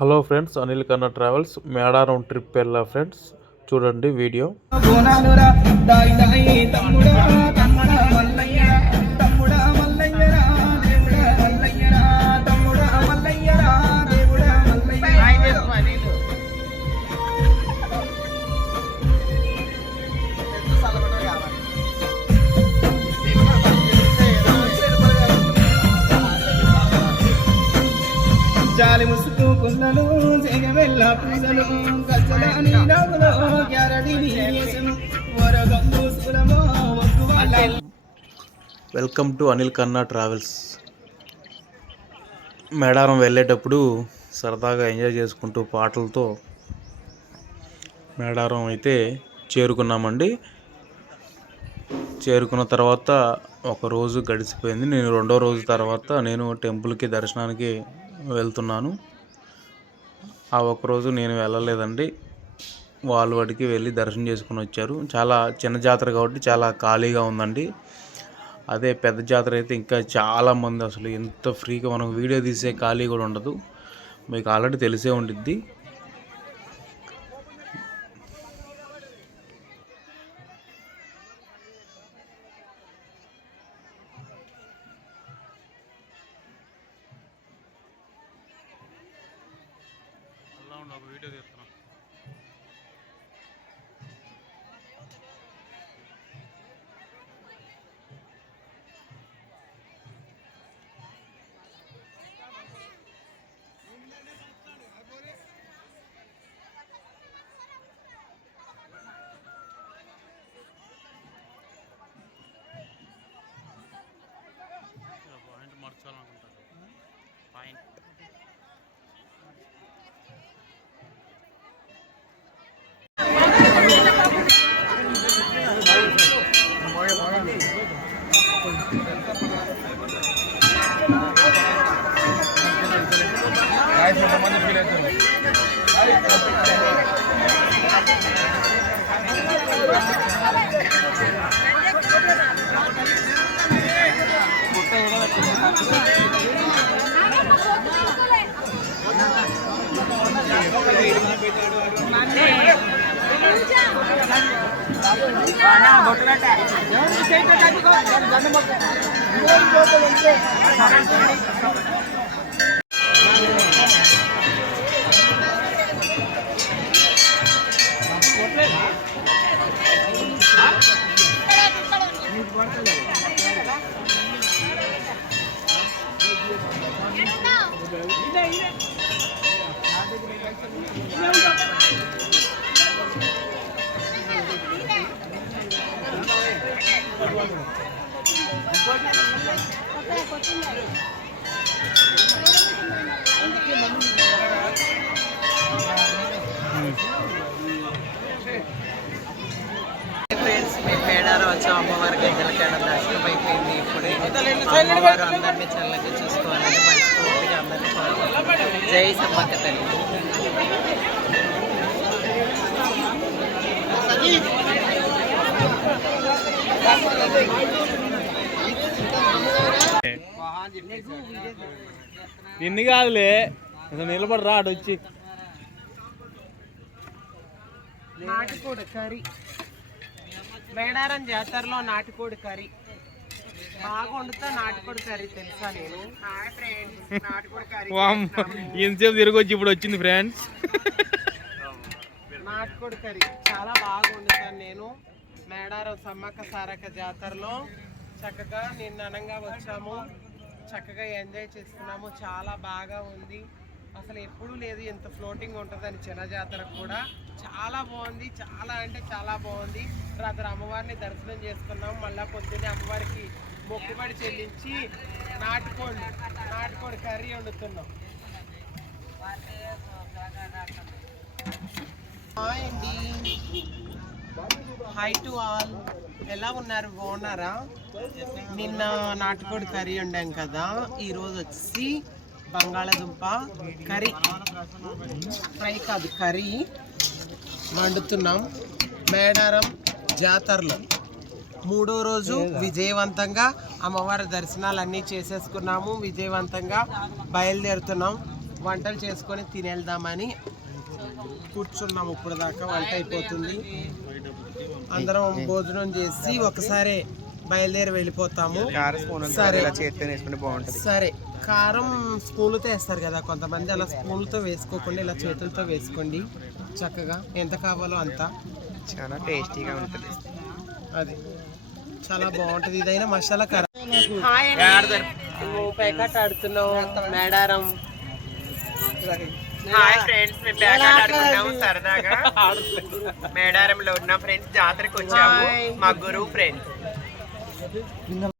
Hello friends, Anil కన్నా travels Medaram trip వెళ్ళా friends. చూడండి వీడియో. జాలి ముసుకు కుండలు జగమెల్ల పూజలు గచ్చలని నాగులో గ్యారడి నీయేసను వరగంగు సులమో వక్కువాల. వెల్కమ్ టు అనిల్ కన్నా ట్రావెల్స్. మేడారం వెళ్ళేటప్పుడు సరదాగా ఎంజాయ్ చేసుకుంటూ పాటలతో మేడారం అయితే చేరుకున్నామండి. చేరుకున్న తర్వాత ఒక రోజు గడిచిపోయింది. నేను రెండో రోజు తర్వాత నేను టెంపుల్కి దర్శనానికి వెళ్తున్నాను. ఆ ఒక్కరోజు నేను వెళ్ళలేదండి, వాళ్ళు వాటికి వెళ్ళి దర్శనం చేసుకుని వచ్చారు. చాలా చిన్న జాతర కాబట్టి చాలా ఖాళీగా ఉందండి. అదే పెద్ద జాతర అయితే ఇంకా చాలామంది, అసలు ఎంత ఫ్రీగా మనం వీడియో తీసే ఖాళీ కూడా ఉండదు. మీకు ఆల్రెడీ తెలిసే ఉండిద్ది. వీడియో తీస్తున్నా. పాయింట్ మార్చాలనుకుంటాను. పాయింట్ ఫ్రెండ్స్, మేము మేడారం వచ్చాం. అమ్మవారి గద్దెలకాడ దర్శనం అయిపోయింది. ఇప్పుడు అమ్మవారు అందరినీ చల్లగా చూసుకోవాలని మనస్ఫూర్తిగా అందరినీ కోరుకుంటున్నాం. జై సమ్మక్క తల్లి. నిన్ను కాదులే, నిలబడి రాడు వచ్చి. నాటుకోడి కర్రీ, మేడారం జాతరలో నాటుకోడి కర్రీ బాగా వండుతా. నాటుకోడి కర్రీ తెలుసా? నేను నాటుకోడి కర్రీ ఎంతసేపు తిరిగి వచ్చి ఇప్పుడు వచ్చింది ఫ్రెండ్స్. నాటుకోడి కర్రీ చాలా బాగా వండుతాను నేను. మేడారం సమ్మక్క సారక్క జాతరలో చక్కగా నిన్న అనంగా వచ్చాము, చక్కగా ఎంజాయ్ చేస్తున్నాము. చాలా బాగా ఉంది, అసలు ఎప్పుడూ లేదు ఇంత ఫ్లోటింగ్ ఉంటుందని. చిన్న జాతర కూడా చాలా బాగుంది, చాలా అంటే చాలా బాగుంది. రాత్రి అమ్మవారిని దర్శనం చేసుకున్నాం. మళ్ళీ పొద్దున్నే అమ్మవారికి మొక్కుబడి చెల్లించి నాటుకోడి కర్రీ వండుతున్నాం. హాయ్ అండి, హై టు ఆల్. ఎలా ఉన్నారు? బాగున్నారా? నిన్న నాటుకోడి కర్రీ వండాం కదా, ఈరోజు వచ్చి బంగాళదుంప కర్రీ, ఫ్రై కాదు కర్రీ వండుతున్నాం. మేడారం జాతరలో మూడో రోజు విజయవంతంగా అమ్మవారి దర్శనాలన్నీ చేసేసుకున్నాము. విజయవంతంగా బయలుదేరుతున్నాం. వంటలు చేసుకొని తినేద్దామని కూర్చున్నాము. ఇప్పుడు దాకా వంట అయిపోతుంది. అందరం భోజనం చేసి ఒకసారి బయలుదేరి వెళ్ళిపోతాము. సరే సరే, కారం స్పూన్లతో వేస్తారు కదా కొంతమంది, అలా స్పూన్లతో వేసుకోకుండా ఇలా చేతులతో వేసుకోండి చక్కగా. ఎంత కావాలో అంత. చాలా టేస్టీగా ఉంటుంది. అది చాలా బాగుంటుంది. ఇదైనా మసాలా కారం. ప్యాకెట్ ఆడుతున్నావు మేడారం. హాయ్ ఫ్రెండ్స్, మేము ప్యాకెట్ ఆడుకున్నాము సరదాగా. మేడారంలో ఉన్న ఫ్రెండ్స్ జాతరకు వచ్చాము. మా గురువు ఫ్రెండ్స్.